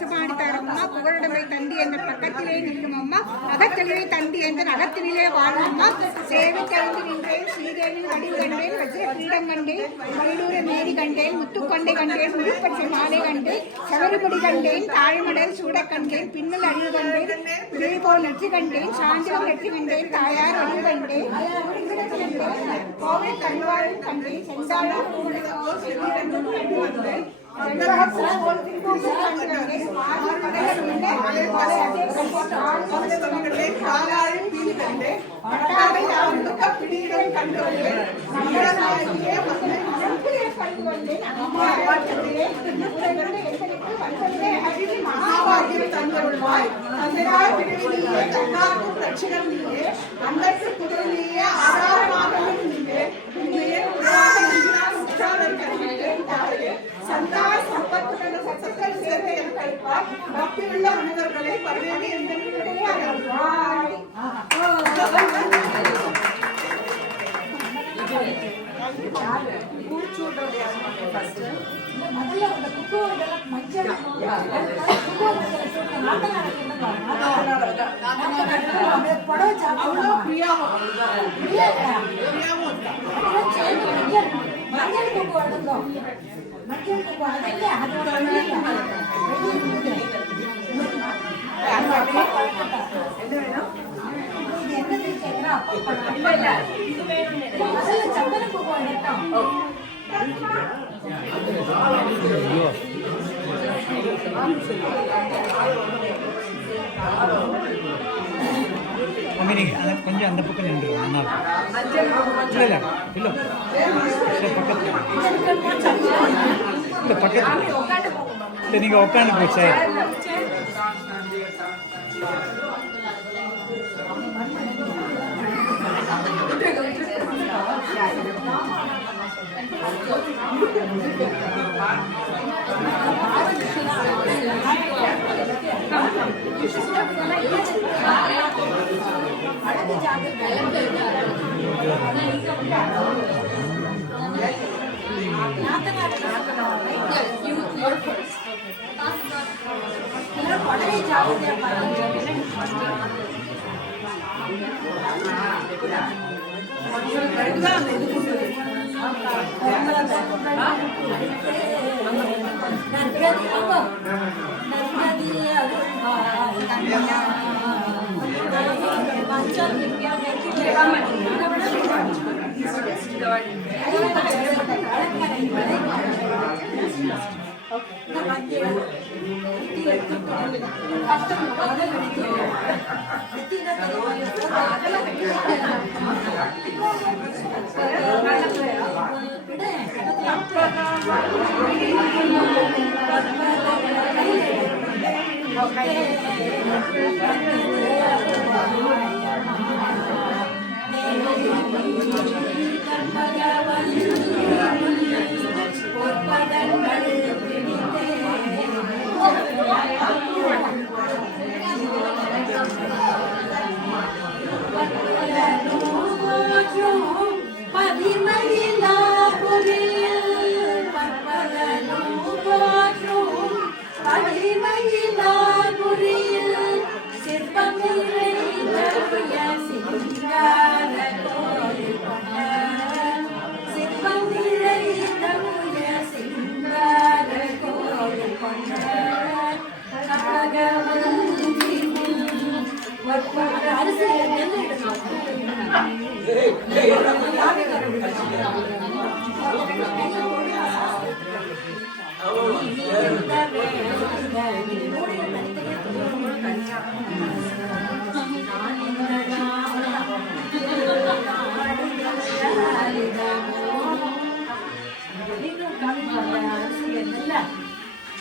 பசுபாடி தரும் அம்மா புகழுடமை தந்தி என்ற பக்கத்திலே நிற்கும் அம்மா அகத்தெளிவை தந்தி என்ற அகத்தினிலே வாழும் அம்மா சேவை கலந்து நின்றேன் ஸ்ரீதேவி வடிவு கண்டேன் வஜ்ர கிரீடம் கண்டேன் மயிலூர மேரி கண்டேன் முத்துக்கொண்டை கண்டேன் முழுப்பச்சை மாலை கண்டேன் சவரிமுடி கண்டேன் தாழ்மடல் சூட கண்டேன் பின்னல் அழிவு கண்டேன் இதேபோல் நெற்றி கண்டேன் சாந்திரம் நெற்றி கண்டேன் தாயார் அழிவு கண்டேன் கோவை கல்வாழும் கண்டேன் செந்தாழம் மகாபாகியம் தந்தருள்வாய் தந்தையாய் பிரிவினியே தன்னார்க்கும் ரட்சகர் நீயே அந்தற்கு குதிரையே ஆதாரமாகவும் நீயே உண்மையே உருவாக நீரால் உற்றாளர் கருவிட்டேன் தாயே சந்தாய் சம்பத்துடன் சத்தங்கள் சேர்த்து என கழிப்பார் பக்தியுள்ள மனிதர்களை பல்வேறு எந்தவிடையே அருள்வாய். கொஞ்சம் அந்த பக்கம் நின்று இல்லை பக்கத்தில் இல்லை பக்கத்தில் இல்லை நீங்கள் உட்காந்து போச்சு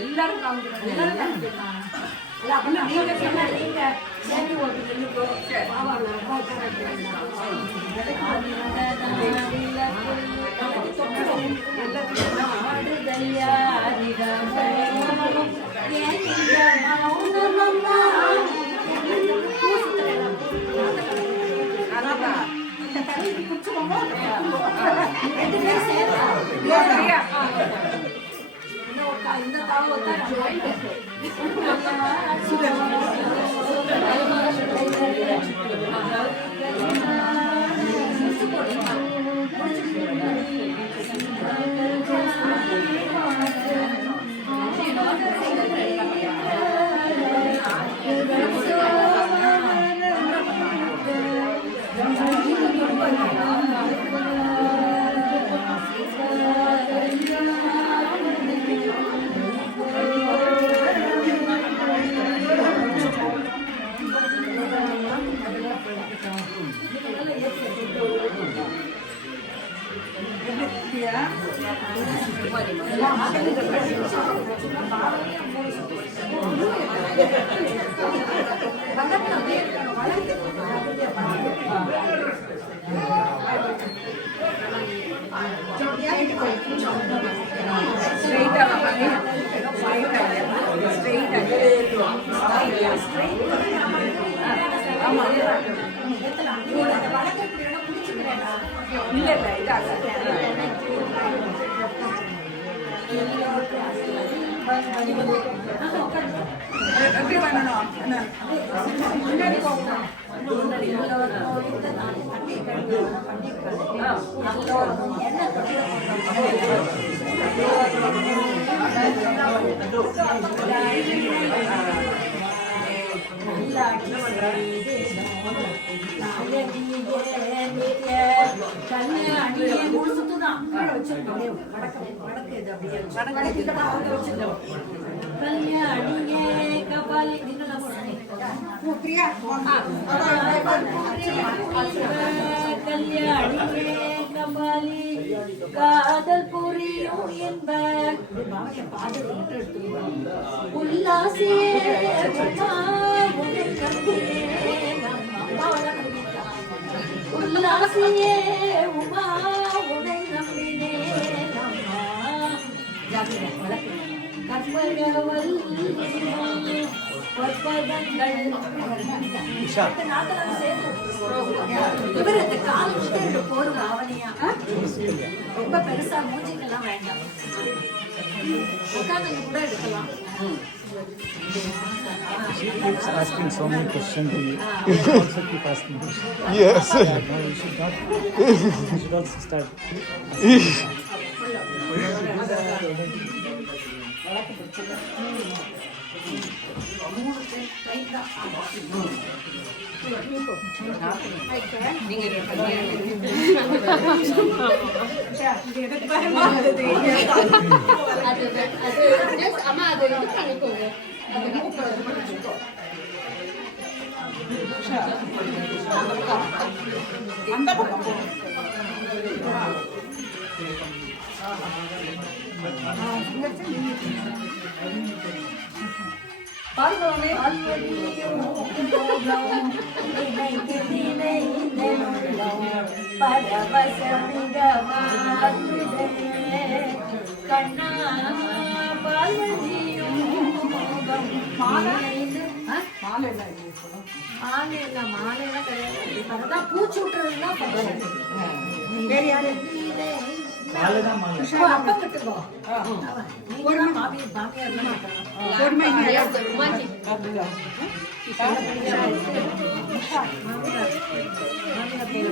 எல்லாரும் இந்த காதல் புரியும் என்ப உல்லாசியே உல்லாசியே உமா உனை நம்பினே கற்பகவல் இவருக்கு கால் விட்டு போடுங்க அவனையா ரொம்ப பெருசா மூஞ்சிக்கெல்லாம் வேண்டாம் உட்காந்து கூட எடுக்கலாம் She keeps asking so many questions to you. You also keep asking questions. Yes. No, you should also start. அந்த பக்கம் போ. மாலையெல்லாம் கிடையாது. அதுதான் பூச்சி விட்டுறதுன்னா வேற யாரு? அப்பா விட்டுக்கோ. நீங்க மாமியார்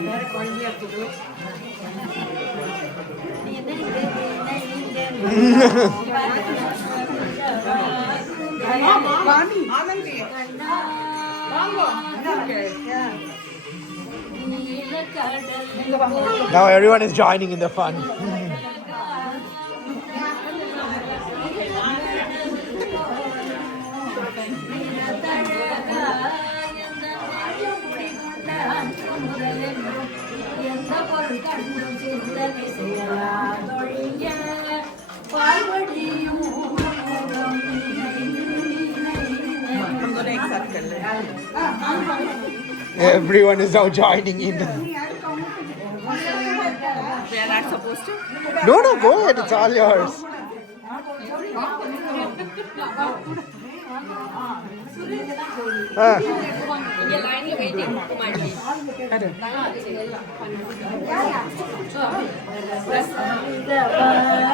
வேற குழந்தையா இருக்குது. நீ Now everyone is joining in the fun. Everyone is now joining in. They are not supposed to. No, go ahead. It's all yours.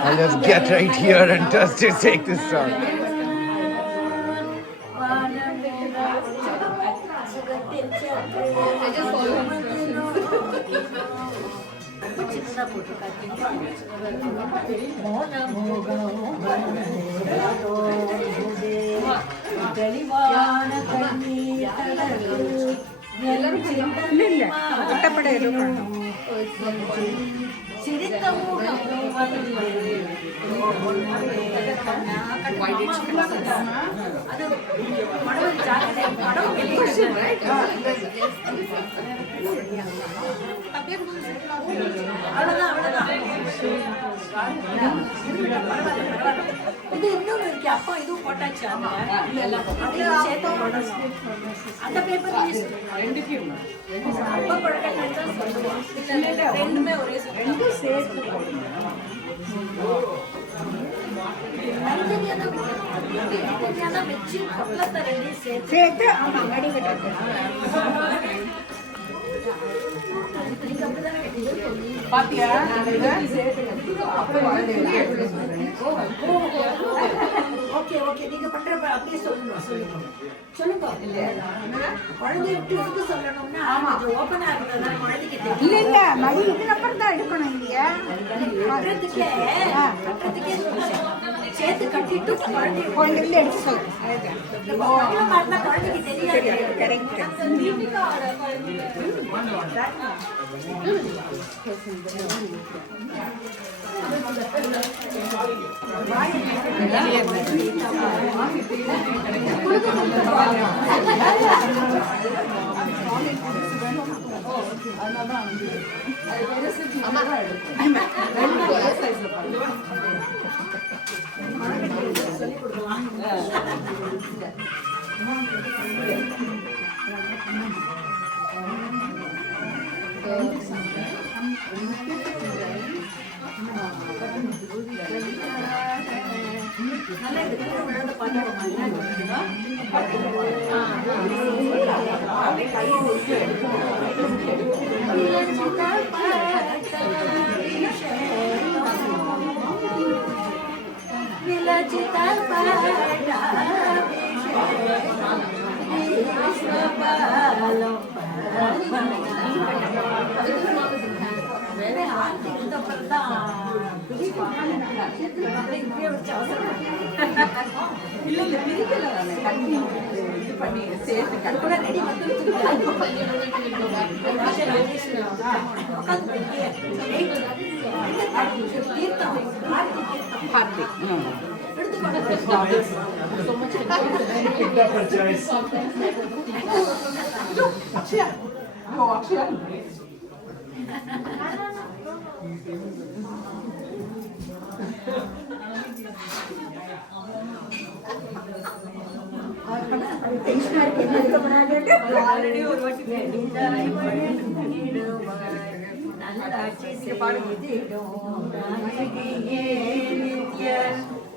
I'll just get right here and just take this song. மோகத்தில் சற்று ரொம்ப சின்னதா போட்டிருக்காங்க. தெளிவான கண்ணீர் கடலில் இல்ல இல்ல ஒட்டப்பட எதுவும் காணும். சிரித்த முகம் அது படம் ஜாக்கிரதை படம் அவ்வளவுதான் அவ்வளவுதான். இது இன்னொன்னு இருக்கு. அப்பா இதுவும் போட்டாச்சு. அதையும் சேர்த்து போடணும். அந்த பேப்பர் அப்பா பழக்கம் சொல்லுவோம். ரெண்டுமே ஒரே ரெண்டும் சேர்த்து வச்சு பக்கத்தை ரெண்டையும் சேர்த்து ஆமா வடிகட்டு. பாத்தியா ஓகே ஓகே நீங்க பண்றப்ப அப்படியே சொல்லுங்க சொல்லுங்க குழந்தைய விட்டு விட்டு சொல்லணும்னா ஓப்பனா இருந்ததா குழந்தைக்கு தெரியும். இல்ல இல்ல மடி இதுக்கு அப்புறம் தான் எடுக்கணும் இல்லையா? கட்டுறதுக்கே சேர்த்து கட்டிட்டு குழந்தைய குழந்தைல எடுத்து சொல்லுங்க. குழந்தைக்கு தெரியாது. கரெக்ட்.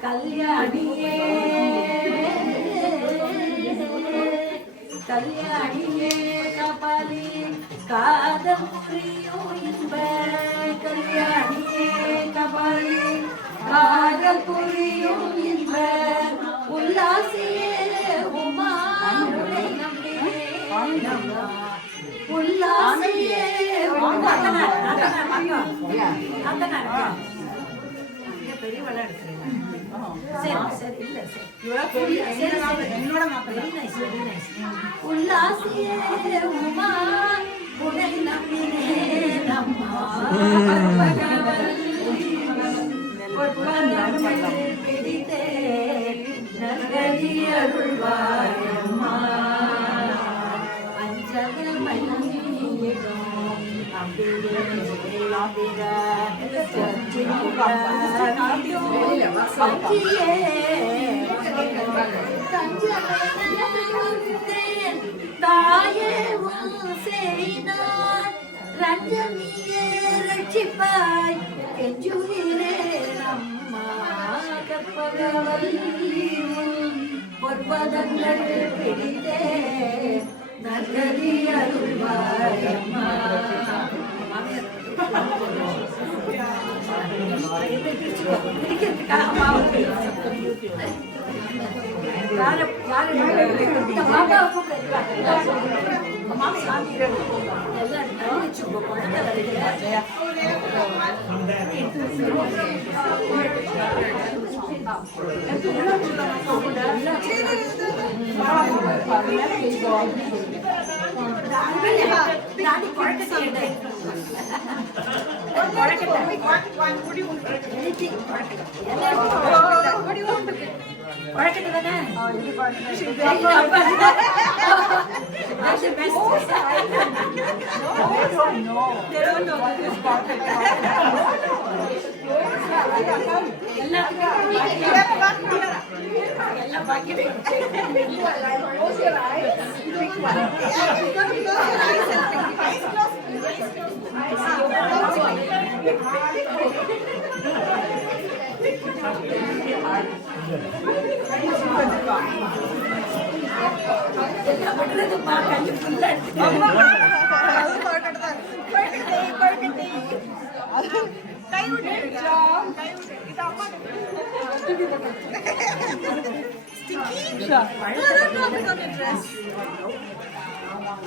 கல்யாணியே கல்யாணியே கபாலி காதல் புரியோ இன்ப கல்யாணியே கபாலி காதல் புரியோ இன்ப உல்லாசியே உமா உனை நம்பியே உல்லாசியே பெரியவளா எடுக்கிறேன். சரி சரி இல்ல சரி என்னோட மாப்பிள்ளை வெரி நைஸ் உல்லாசியே உமா உனை நம்பினேன் அம்மா பிடித்தேன் நல்கதி அருள்வாயம்மா அஞ்சல் மல்லியிடும் தாயே செய்தார் ரஞ்சனியே ரட்சிப்பாய் கெஞ்சுகிறே அம்மா கற்பகவல்லி பொற்பதங்கள் பிடித்தே நல்கதி அருள்வாயம்மா பிடிக்கிறதுக்காக யாரு இந்த பாப்பாவை கூப்பிடுறீங்களா? அம்மா சாமி எல்லாம் கவனிச்சு உங்க குழந்தை வருகிறேன்.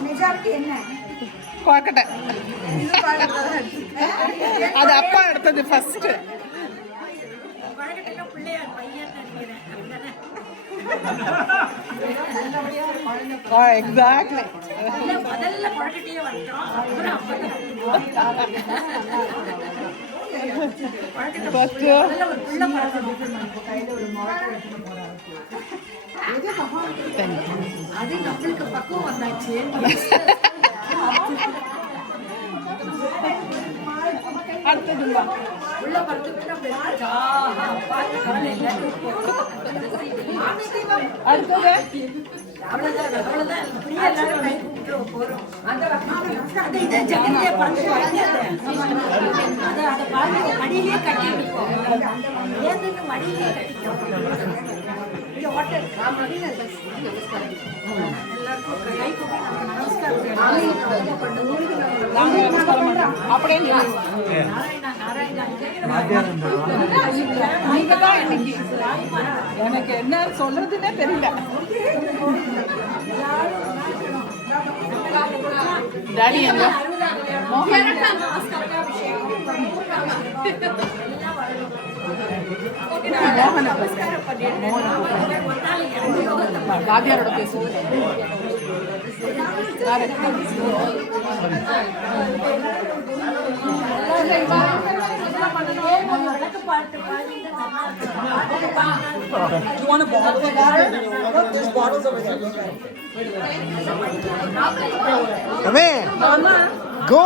மெஜாரிட்டி என்ன கொழுக்கட்டை. அது அப்பா எடுத்தது ஃபர்ஸ்ட். எக்ஸாக்ட்லி. முதல்ல குழக்கட்டையே வந்துட்டோம், அப்புறம் அது நம்மளுக்கு பக்குவம் வந்தாச்சு. அடுத்ததுங்களா? உள்ள படுத்துக்கிட்டு பார்த்து கவலை இல்லை. அடுத்தது அவ்வளவுதான். இப்படியே எல்லாரும் கை கூப்பிட்டு போறோம். அதை இதை ஜெகத்திலே பார்த்து அதை பார்த்து மடியிலேயே கட்டிருக்கோம். ஏன்னு மடியிலேயே கட்டிட்டோம். ஹோட்டல் எல்லாருக்கும் கை கூப்பி நமஸ்காரம். அப்படியே நாராயணா நாராயணா நீங்க தான் இன்னைக்கு. எனக்கு என்ன சொல்றதுன்னே தெரியல. டாடி எங்க? வாத்தியாரோட பேசுவோம். You want a bottle of water? Look, there's bottles over there. Come in. Go.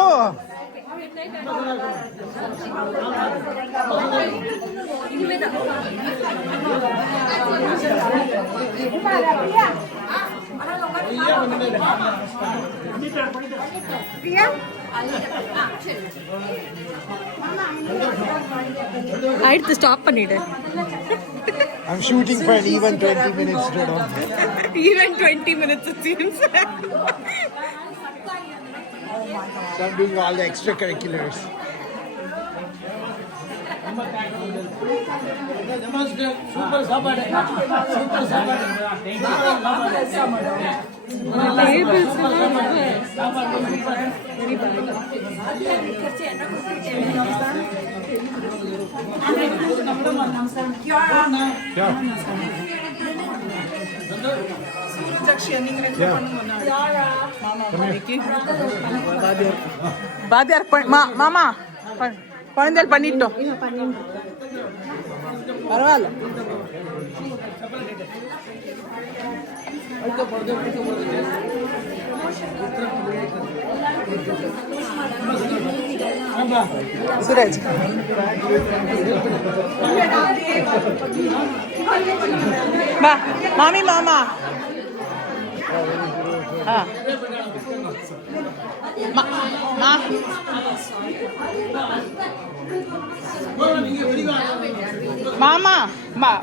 ஆயிடுத்து, ஸ்டாப் பண்ணிடு. I'm shooting for an even 20 minutes, Dodo. Even 20 minutes it seems. So I'm doing all the extracurriculars. வாத்தியார் மாமா குழந்தைகள் பண்ணிட்டோம். பரவாயில்ல. Suraj. Ba, mami, mama. Ah. மாமா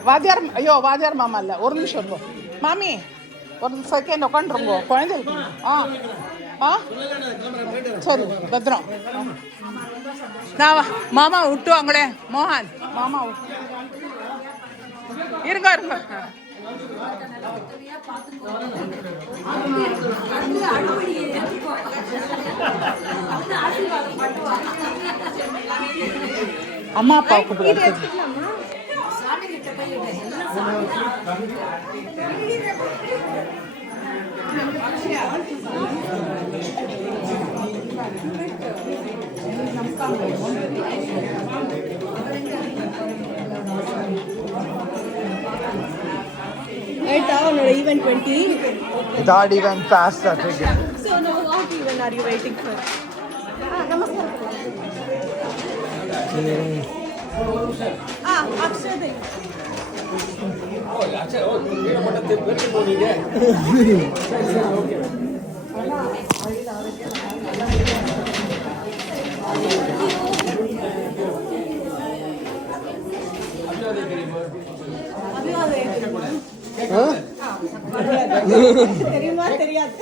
வாத்தியார், ஐயோ வாத்தியார் மாமா இல்ல, ஒரு நிமிஷம் இருக்கும். மாமி ஒரு செகண்ட் உட்காந்துருங்கோ, குழந்தைகளுக்கு. சரி பத்திரம். நான் மாமா விட்டுவாங்களே, மோகன் மாமா இருங்க இருங்க. அம்மா அப்பா கூப்பிடுறது. சாமி கிட்ட போய் எல்லாம் சாமி Right now, on event 20. It already went past that again. So now, what event are you waiting for? Akshay. தெரியுமா தெரியாது